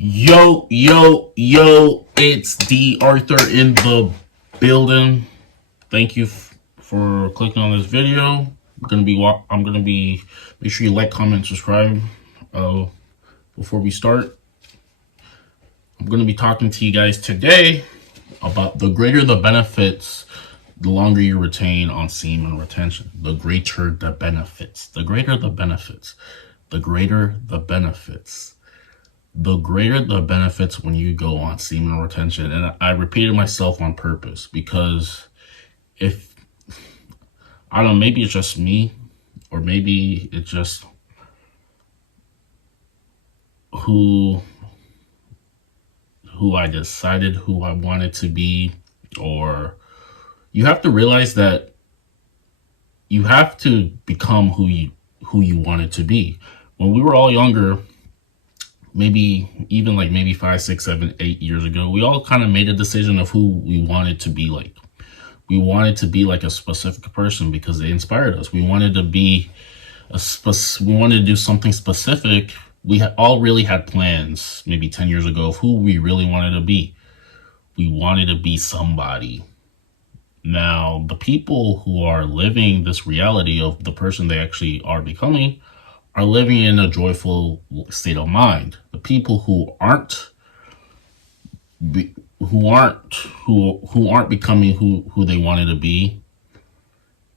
Yo, it's D.Arthur in the building. Thank you for clicking on this video. I'm gonna be, make sure you like, comment, subscribe. Before we start, I'm gonna be talking to you guys today about the greater the benefits, the longer you retain on semen retention. The greater the benefits, the greater the benefits, the greater the benefits. The greater the benefits when you go on semen retention. And I repeated myself on purpose because if, I don't know, maybe it's just me, or maybe it's just who I decided who I wanted to be, or you have to realize that you have to become who you wanted to be. When we were all younger, maybe even like maybe 5, 6, 7, 8 years ago, we all kind of made a decision of who we wanted to be like. We wanted to be like a specific person because they inspired us. We wanted to be we wanted to do something specific. We all really had plans maybe 10 years ago of who we really wanted to be. We wanted to be somebody. Now, the people who are living this reality of the person they actually are becoming are living in a joyful state of mind. The people who aren't becoming who they wanted to be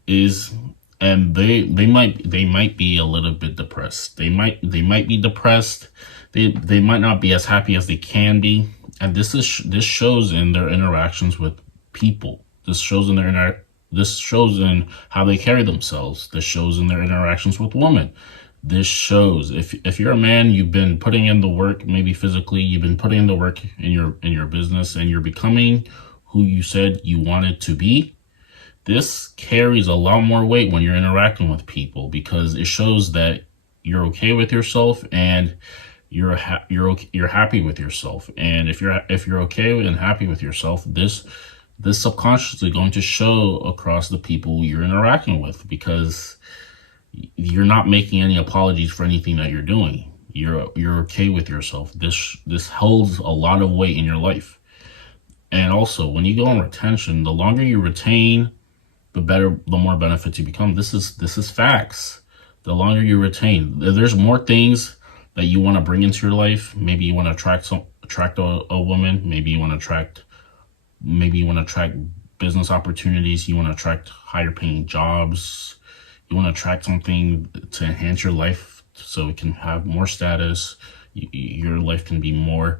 they might be a little bit depressed. They might be depressed. They might not be as happy as they can be, and this shows in their interactions with people. This shows in how they carry themselves. This shows in their interactions with women. This shows if you're a man, you've been putting in the work, maybe physically, you've been putting in the work in your business, and you're becoming who you said you wanted to be. This carries a lot more weight when you're interacting with people, because it shows that you're okay with yourself and you're happy with yourself. And if you're okay and happy with yourself, this subconsciously going to show across the people you're interacting with, because you're not making any apologies for anything that you're doing. You're okay with yourself. This holds a lot of weight in your life. And also, when you go on retention, the longer you retain, the more benefits you become. This is facts. The longer you retain, there's more things that you want to bring into your life. Maybe you want to attract a woman. Maybe you want to attract business opportunities. You want to attract higher paying jobs. You want to attract something to enhance your life so it can have more status. Your life can be more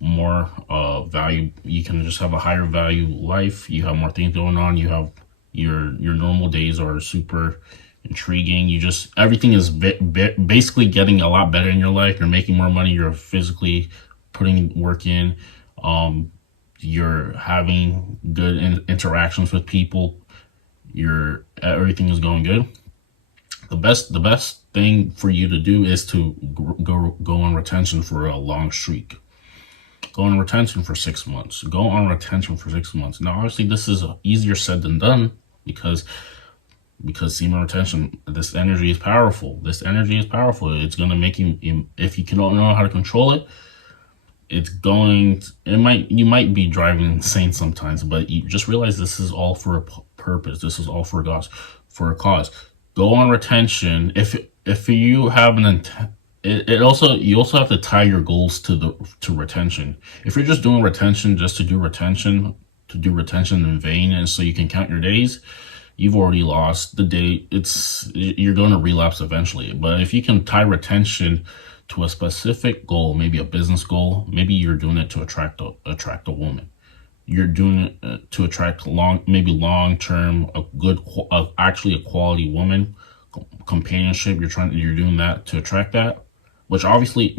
value. You can just have a higher value life. You have more things going on. You have your normal days are super intriguing. Everything is basically getting a lot better in your life. You're making more money. You're physically putting work in. You're having good interactions with people. Everything is going good. The best thing for you to do is to go on retention for a long streak. Go on retention for 6 months. Go on retention for 6 months. Now, obviously, this is easier said than done because semen retention, this energy is powerful. This energy is powerful. It's going to make you, if you don't know how to control it, you might be driving insane sometimes, but you just realize this is all for a purpose. This is all for a cause. Go on retention. If you have an intent, you also have to tie your goals to retention. If you're just doing retention just to do retention in vain, and so you can count your days, you've already lost the day. You're going to relapse eventually. But if you can tie retention to a specific goal, maybe a business goal, maybe you're doing it to attract a woman. You're doing it to attract long-term, actually a quality woman, companionship. You're doing that to attract that, which honestly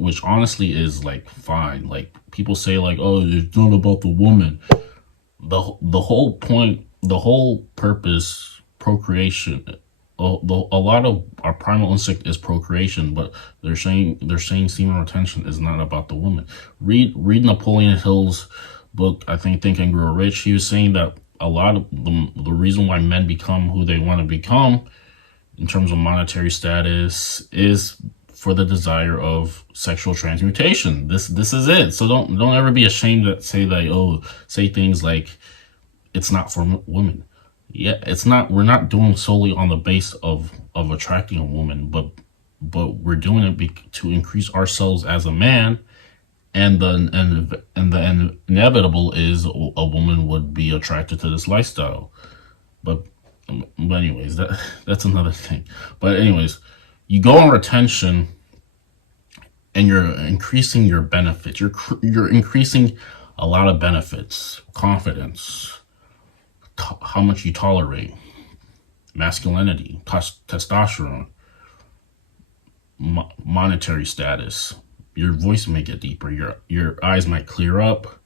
is like fine. Like people say like, oh, it's not about the woman. The whole point, the whole purpose, procreation. A lot of our primal instinct is procreation, but they're saying semen retention is not about the woman. Read Napoleon Hill's book, I think and Grow Rich. He was saying that a lot of the reason why men become who they want to become in terms of monetary status is for the desire of sexual transmutation. This is it. So don't ever be ashamed to say that, say things like it's not for women. Yeah, it's not. We're not doing solely on the base of attracting a woman, but we're doing it to increase ourselves as a man, and the inevitable is a woman would be attracted to this lifestyle. But anyways, that's another thing. But anyways, you go on retention, and you're increasing your benefits. You're increasing a lot of benefits, confidence, how much you tolerate, masculinity, testosterone, monetary status. Your voice may get deeper. Your eyes might clear up.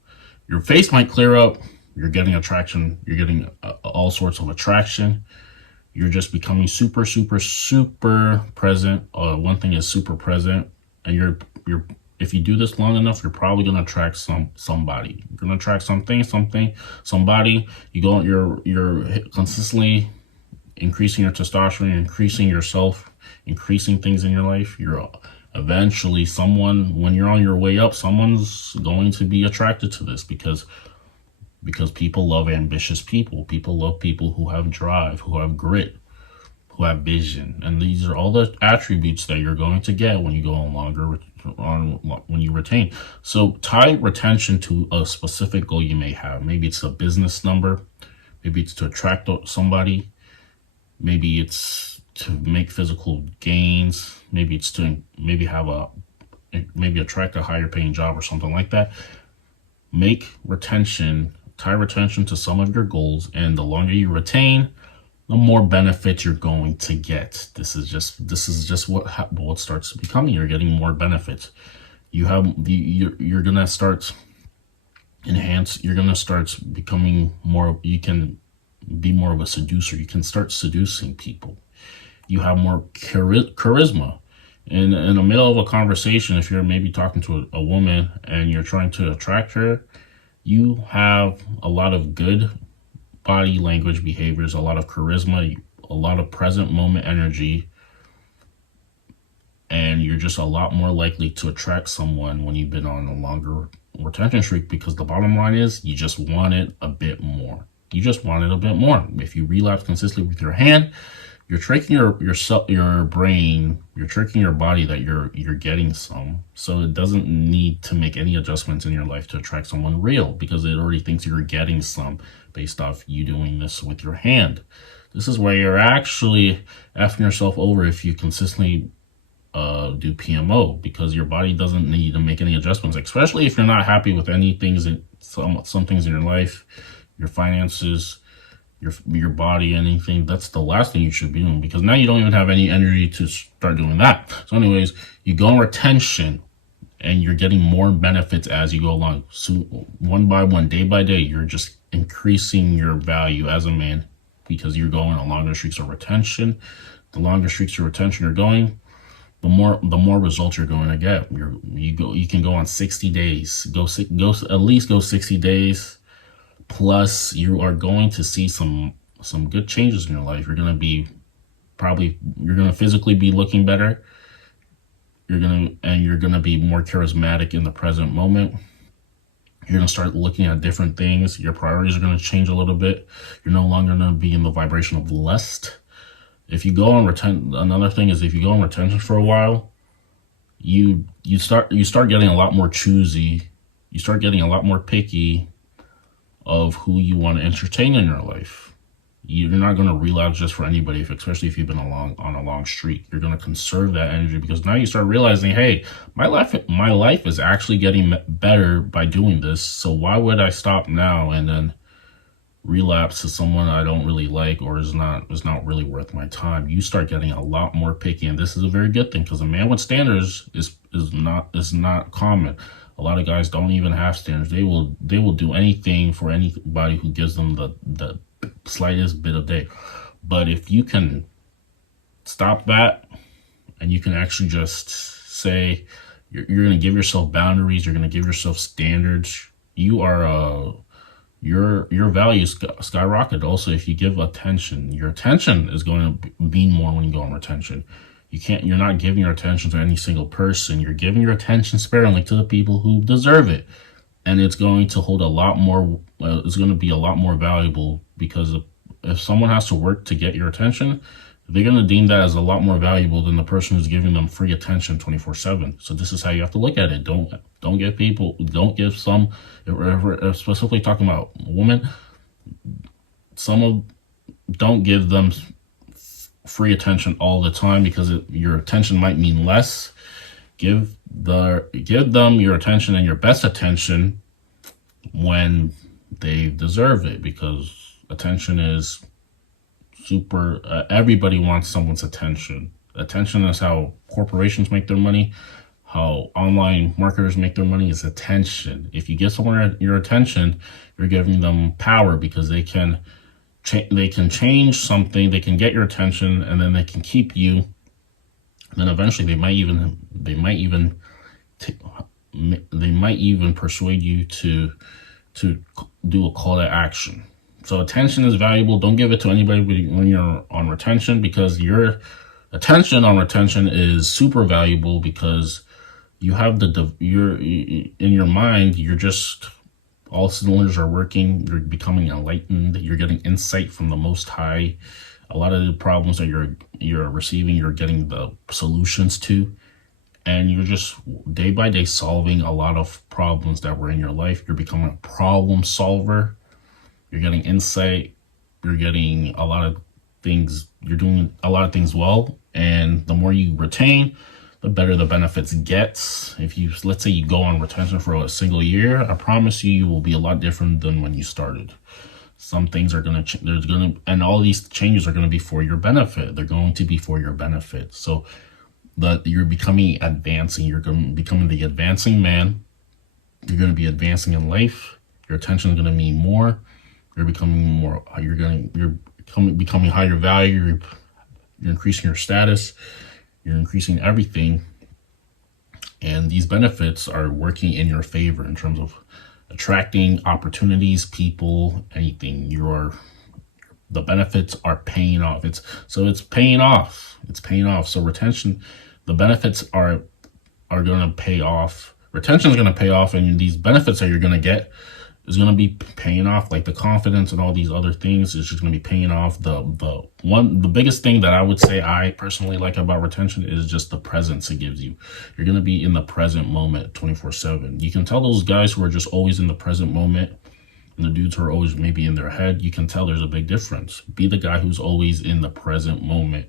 Your face might clear up. You're getting attraction. You're getting all sorts of attraction. You're just becoming super, super, super present. One thing is super present, and you're. If you do this long enough, you're probably gonna attract somebody. You're gonna attract somebody. You're consistently increasing your testosterone, increasing yourself, increasing things in your life. You're eventually when you're on your way up, someone's going to be attracted to this because people love ambitious people. People love people who have drive, who have grit, who have vision. And these are all the attributes that you're going to get when you go when you retain. So tie retention to a specific goal you may have. Maybe it's a business number. Maybe it's to attract somebody. Maybe it's to make physical gains. Maybe it's to maybe attract a higher paying job or something like that. Tie retention to some of your goals, and the longer you retain, the more benefits you're going to get. This is just what starts becoming. You're getting more benefits. You're gonna start You're gonna start becoming more. You can be more of a seducer. You can start seducing people. You have more charisma. In the middle of a conversation, if you're maybe talking to a woman and you're trying to attract her, you have a lot of good body language behaviors, a lot of charisma, a lot of present moment energy, and you're just a lot more likely to attract someone when you've been on a longer retention streak, because the bottom line is you just want it a bit more. You just want it a bit more. If you relapse consistently with your hand, you're tricking your brain, you're tricking your body that you're getting some. So it doesn't need to make any adjustments in your life to attract someone real, because it already thinks you're getting some based off you doing this with your hand. This is where you're actually effing yourself over if you consistently do PMO, because your body doesn't need to make any adjustments, especially if you're not happy with any things some things in your life, your finances, your body, anything. That's the last thing you should be doing, because now you don't even have any energy to start doing that. So anyways, you go on retention and you're getting more benefits as you go along. So one by one, day by day, you're just increasing your value as a man, because you're going on longer streaks of retention. The longer streaks of retention you're going, the more results you're going to get. You can go on 60 days. Go at least go 60 days. Plus, you are going to see some good changes in your life. You're going to physically be looking better. You're going to be more charismatic in the present moment. You're going to start looking at different things. Your priorities are going to change a little bit. You're no longer going to be in the vibration of lust. If you go on another thing is, if you go on retention for a while, you start getting a lot more choosy. You start getting a lot more picky of who you want to entertain in your life. You're not going to relapse just for anybody, especially if you've been on a long streak. You're going to conserve that energy, because now you start realizing, hey, my life is actually getting better by doing this. So why would I stop now and then relapse to someone I don't really like, or is not really worth my time? You start getting a lot more picky, and this is a very good thing, because a man with standards is not common. A lot of guys don't even have standards. They will do anything for anybody who gives them the slightest bit of day. But if you can stop that, and you can actually just say you're going to give yourself boundaries, you're going to give yourself standards, your values skyrocket. Also, if you give attention, your attention is going to mean more when you go on retention. You're not giving your attention to any single person. You're giving your attention sparingly to the people who deserve it. And it's going to hold a lot more, it's going to be a lot more valuable, because if someone has to work to get your attention, they're going to deem that as a lot more valuable than the person who's giving them free attention 24/7. So this is how you have to look at it. Don't give some, specifically talking about women, don't give them free attention all the time, because your attention might mean less. Give them your attention and your best attention when they deserve it, because attention is super. Everybody wants someone's attention. Attention is how corporations make their money. How online marketers make their money is attention. If you give someone your attention, you're giving them power, because they can change something. They can get your attention, and then they can keep you. And then eventually, they might even persuade you to do a call to action. So attention is valuable. Don't give it to anybody when you're on retention, because your attention on retention is super valuable, because you have you're in your mind, you're just, all cylinders are working. You're becoming enlightened. You're getting insight from the Most High. A lot of the problems that you're receiving, you're getting the solutions to, and you're just day by day solving a lot of problems that were in your life. You're becoming a problem solver. You're getting insight. You're getting a lot of things. You're doing a lot of things well, and the more you retain, the better the benefits gets. If let's say you go on retention for a single year, I promise you will be a lot different than when you started. Some things are going to, and all these changes are going to be for your benefit. They're going to be for your benefit. So you're becoming advancing. You're becoming the advancing man. You're going to be advancing in life. Your attention is going to mean more. You're becoming more. You're becoming higher value. You're increasing your status. You're increasing everything, and these benefits are working in your favor in terms of attracting opportunities, people, anything. The benefits are paying off. It's paying off. It's paying off. So retention, the benefits are going to pay off. Retention is going to pay off, and these benefits that you're going to get is going to be paying off. Like the confidence and all these other things is just going to be paying off. The biggest thing that I would say I personally like about retention is just the presence it gives you. You're going to be in the present moment 24/7. You can tell those guys who are just always in the present moment, and the dudes who are always maybe in their head, you can tell there's a big difference. Be the guy who's always in the present moment.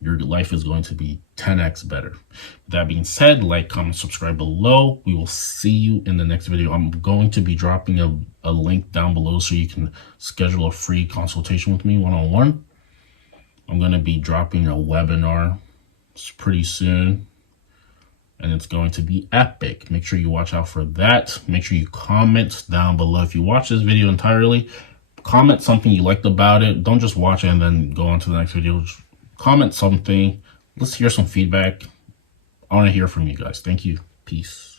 Your life is going to be 10x better. With that being said, like, comment, subscribe below. We will see you in the next video. I'm going to be dropping a link down below so you can schedule a free consultation with me one-on-one. I'm going to be dropping a webinar pretty soon, and it's going to be epic. Make sure you watch out for that. Make sure you comment down below. If you watch this video entirely, comment something you liked about it. Don't just watch it and then go on to the next video. Just comment something. Let's hear some feedback. I want to hear from you guys. Thank you. Peace.